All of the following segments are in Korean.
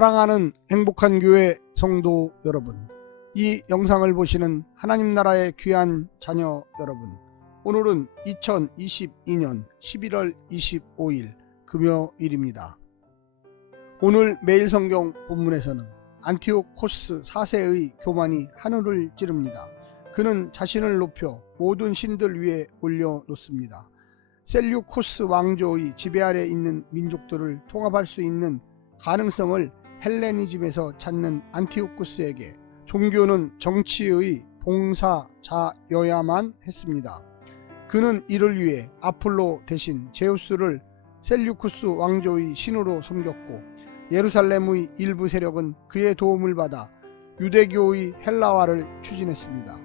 사랑하는 행복한 교회 성도 여러분, 이 영상을 보시는 하나님 나라의 귀한 자녀 여러분, 오늘은 2022년 11월 25일 금요일입니다. 오늘 매일 성경 본문에서는 안티오코스 4세의 교만이 하늘을 찌릅니다. 그는 자신을 높여 모든 신들 위에 올려놓습니다. 셀류코스 왕조의 지배 아래 있는 민족들을 통합할 수 있는 가능성을 헬레니즘에서 찾는 안티오코스에게 종교는 정치의 봉사자여야만 했습니다. 그는 이를 위해 아폴로 대신 제우스를 셀류쿠스 왕조의 신으로 섬겼고, 예루살렘의 일부 세력은 그의 도움을 받아 유대교의 헬라화를 추진했습니다.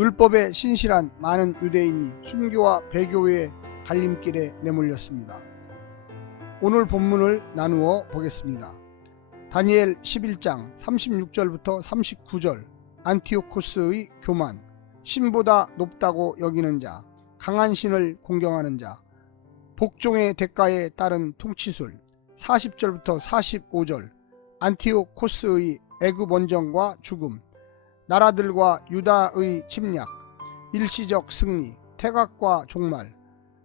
율법에 신실한 많은 유대인이 순교와 배교의 갈림길에 내몰렸습니다. 오늘 본문을 나누어 보겠습니다. 다니엘 11장 36절부터 39절, 안티오코스의 교만, 신보다 높다고 여기는 자, 강한 신을 공경하는 자, 복종의 대가에 따른 통치술, 40절부터 45절, 안티오코스의 애굽 원정과 죽음, 나라들과 유다의 침략, 일시적 승리, 태각과 종말,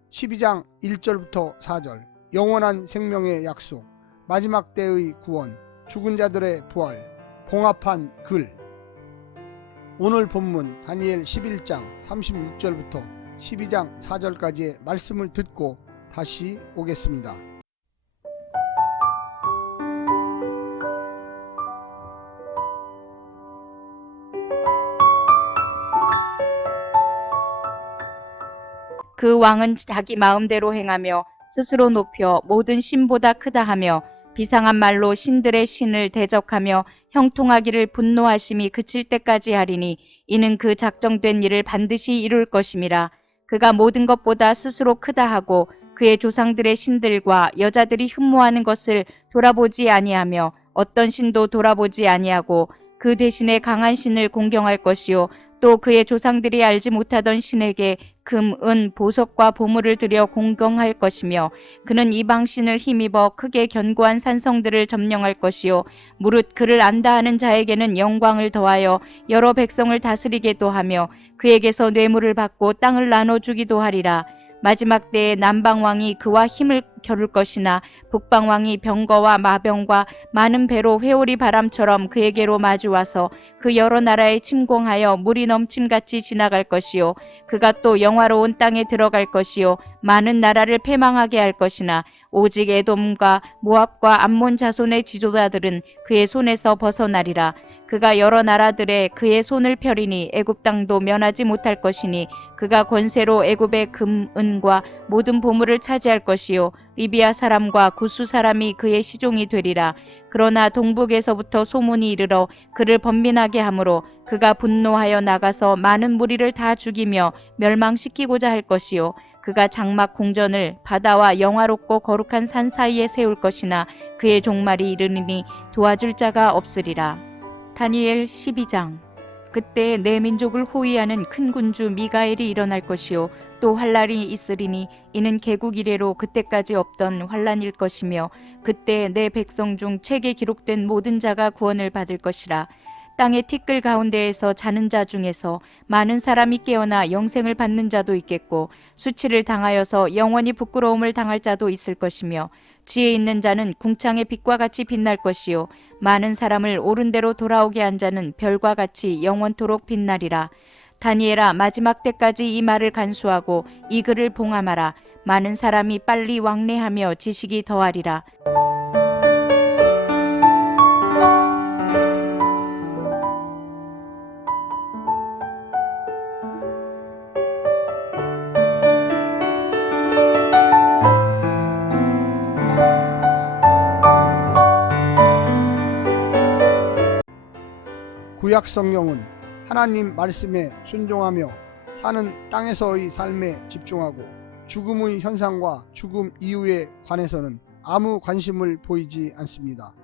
12장 1절부터 4절, 영원한 생명의 약속, 마지막 때의 구원, 죽은 자들의 부활, 봉합한 글. 오늘 본문 다니엘 11장 36절부터 12장 4절까지의 말씀을 듣고 다시 오겠습니다. 그 왕은 자기 마음대로 행하며 스스로 높여 모든 신보다 크다 하며 비상한 말로 신들의 신을 대적하며 형통하기를 분노하심이 그칠 때까지 하리니, 이는 그 작정된 일을 반드시 이룰 것임이라. 그가 모든 것보다 스스로 크다 하고 그의 조상들의 신들과 여자들이 흠모하는 것을 돌아보지 아니하며 어떤 신도 돌아보지 아니하고 그 대신에 강한 신을 공경할 것이요, 또 그의 조상들이 알지 못하던 신에게 금, 은, 보석과 보물을 들여 공경할 것이며, 그는 이방 신을 힘입어 크게 견고한 산성들을 점령할 것이요, 무릇 그를 안다 하는 자에게는 영광을 더하여 여러 백성을 다스리게도 하며 그에게서 뇌물을 받고 땅을 나눠주기도 하리라. 마지막 때에 남방왕이 그와 힘을 겨룰 것이나 북방왕이 병거와 마병과 많은 배로 회오리 바람처럼 그에게로 마주와서 그 여러 나라에 침공하여 물이 넘침같이 지나갈 것이요, 그가 또 영화로운 땅에 들어갈 것이요, 많은 나라를 패망하게 할 것이나 오직 에돔과 모압과 암몬 자손의 지도자들은 그의 손에서 벗어나리라. 그가 여러 나라들에 그의 손을 펴리니 애굽 땅도 면하지 못할 것이니, 그가 권세로 애굽의 금, 은과 모든 보물을 차지할 것이요, 리비아 사람과 구스 사람이 그의 시종이 되리라. 그러나 동북에서부터 소문이 이르러 그를 번민하게 하므로 그가 분노하여 나가서 많은 무리를 다 죽이며 멸망시키고자 할 것이요, 그가 장막 궁전을 바다와 영화롭고 거룩한 산 사이에 세울 것이나 그의 종말이 이르니 도와줄 자가 없으리라. 다니엘 12장. 그때 내 민족을 호위하는 큰 군주 미가엘이 일어날 것이요, 또 환란이 있으리니 이는 개국 이래로 그때까지 없던 환란일 것이며, 그때 내 백성 중 책에 기록된 모든 자가 구원을 받을 것이라. 땅의 티끌 가운데에서 자는 자 중에서 많은 사람이 깨어나 영생을 받는 자도 있겠고, 수치를 당하여서 영원히 부끄러움을 당할 자도 있을 것이며, 지혜 있는 자는 궁창의 빛과 같이 빛날 것이요, 많은 사람을 옳은 대로 돌아오게 한 자는 별과 같이 영원토록 빛나리라. 다니엘아, 마지막 때까지 이 말을 간수하고 이 글을 봉함하라. 많은 사람이 빨리 왕래하며 지식이 더하리라. 구약 성경은 하나님 말씀에 순종하며 사는 땅에서의 삶에 집중하고, 죽음의 현상과 죽음 이후에 관해서는 아무 관심을 보이지 않습니다.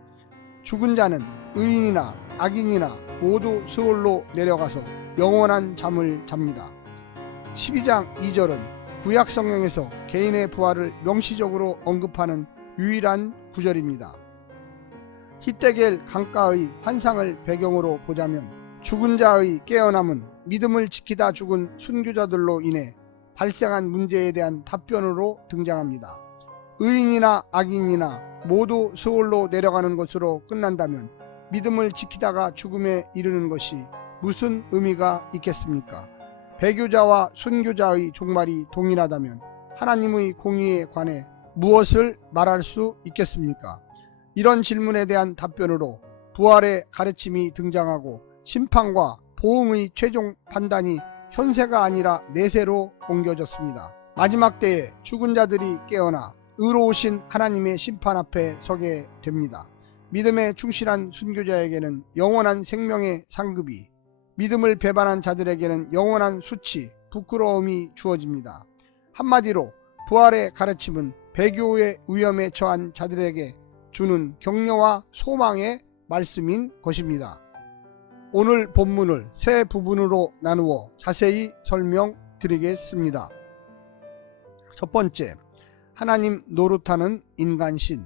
죽은 자는 의인이나 악인이나 모두 스올로 내려가서 영원한 잠을 잡니다. 12장 2절은 구약 성경에서 개인의 부활을 명시적으로 언급하는 유일한 구절입니다. 히데겔 강가의 환상을 배경으로 보자면 죽은 자의 깨어남은 믿음을 지키다 죽은 순교자들로 인해 발생한 문제에 대한 답변으로 등장합니다. 의인이나 악인이나 모두 스올로 내려가는 것으로 끝난다면 믿음을 지키다가 죽음에 이르는 것이 무슨 의미가 있겠습니까? 배교자와 순교자의 종말이 동일하다면 하나님의 공의에 관해 무엇을 말할 수 있겠습니까? 이런 질문에 대한 답변으로 부활의 가르침이 등장하고 심판과 보응의 최종 판단이 현세가 아니라 내세로 옮겨졌습니다. 마지막 때에 죽은 자들이 깨어나 의로우신 하나님의 심판 앞에 서게 됩니다. 믿음에 충실한 순교자에게는 영원한 생명의 상급이, 믿음을 배반한 자들에게는 영원한 수치, 부끄러움이 주어집니다. 한마디로 부활의 가르침은 배교의 위험에 처한 자들에게 주는 격려와 소망의 말씀인 것입니다. 오늘 본문을 세 부분으로 나누어 자세히 설명드리겠습니다. 첫 번째, 하나님 노릇하는 인간신.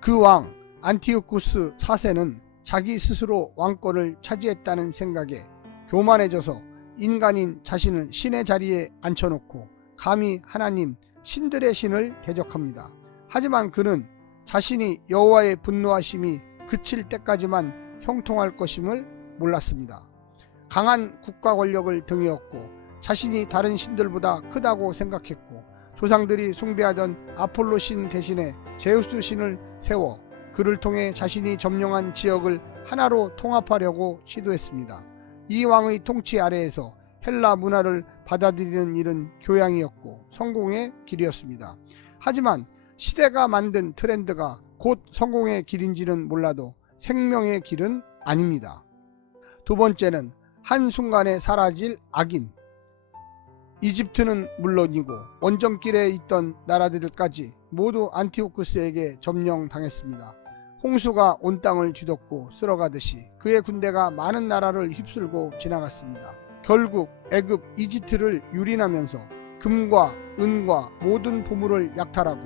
그 왕 안티오쿠스 4세는 자기 스스로 왕권을 차지했다는 생각에 교만해져서 인간인 자신을 신의 자리에 앉혀놓고 감히 하나님 신들의 신을 대적합니다. 하지만 그는 자신이 여호와의 분노하심이 그칠 때까지만 형통할 것임을 몰랐습니다. 강한 국가 권력을 등에 업고 자신이 다른 신들보다 크다고 생각했고 조상들이 숭배하던 아폴로 신 대신에 제우스 신을 세워 그를 통해 자신이 점령한 지역을 하나로 통합하려고 시도했습니다. 이 왕의 통치 아래에서 헬라 문화를 받아들이는 일은 교양이었고 성공의 길이었습니다. 하지만 시대가 만든 트렌드가 곧 성공의 길인지는 몰라도 생명의 길은 아닙니다. 두 번째는 한순간에 사라질 악인. 이집트는 물론이고 원정길에 있던 나라들까지 모두 안티오쿠스에게 점령당했습니다. 홍수가 온 땅을 뒤덮고 쓸어가듯이 그의 군대가 많은 나라를 휩쓸고 지나갔습니다. 결국 애굽 이집트를 유린하면서 금과 은과 모든 보물을 약탈하고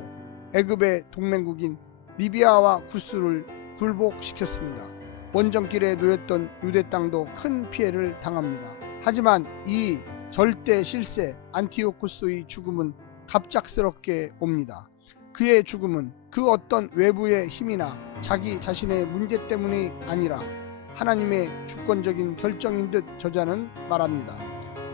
애굽의 동맹국인 리비아와 구스를 굴복시켰습니다. 원정길에 놓였던 유대 땅도 큰 피해를 당합니다. 하지만 이 절대 실세 안티오쿠스의 죽음은 갑작스럽게 옵니다. 그의 죽음은 그 어떤 외부의 힘이나 자기 자신의 문제 때문이 아니라 하나님의 주권적인 결정인 듯 저자는 말합니다.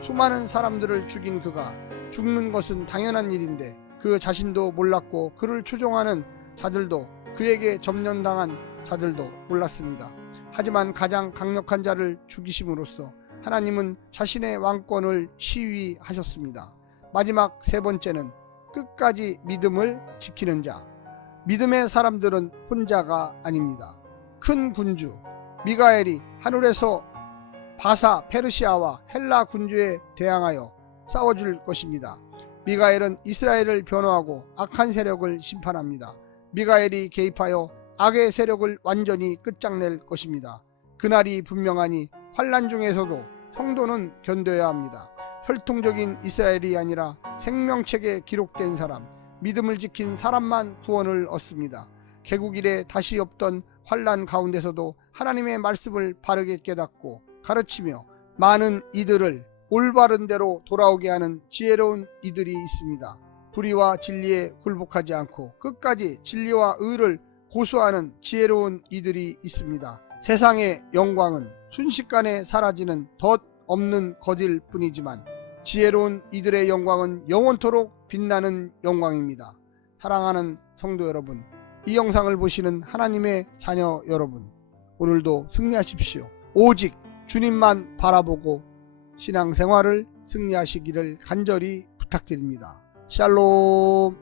수많은 사람들을 죽인 그가 죽는 것은 당연한 일인데 그 자신도 몰랐고 그를 추종하는 자들도 그에게 점령당한 자들도 몰랐습니다. 하지만 가장 강력한 자를 죽이심으로써 하나님은 자신의 왕권을 시위하셨습니다. 마지막 세 번째는 끝까지 믿음을 지키는 자. 믿음의 사람들은 혼자가 아닙니다. 큰 군주 미가엘이 하늘에서 바사 페르시아와 헬라 군주에 대항하여 싸워줄 것입니다. 미가엘은 이스라엘을 변호하고 악한 세력을 심판합니다. 미가엘이 개입하여 악의 세력을 완전히 끝장낼 것입니다. 그날이 분명하니 환난 중에서도 성도는 견뎌야 합니다. 혈통적인 이스라엘이 아니라 생명책에 기록된 사람, 믿음을 지킨 사람만 구원을 얻습니다. 개국 이래 다시 없던 환난 가운데서도 하나님의 말씀을 바르게 깨닫고 가르치며 많은 이들을 올바른 대로 돌아오게 하는 지혜로운 이들이 있습니다. 불의와 진리에 굴복하지 않고 끝까지 진리와 의를 고수하는 지혜로운 이들이 있습니다. 세상의 영광은 순식간에 사라지는 덧 없는 거질 뿐이지만 지혜로운 이들의 영광은 영원토록 빛나는 영광입니다. 사랑하는 성도 여러분, 이 영상을 보시는 하나님의 자녀 여러분, 오늘도 승리하십시오. 오직 주님만 바라보고 신앙생활을 승리하시기를 간절히 부탁드립니다. 샬롬.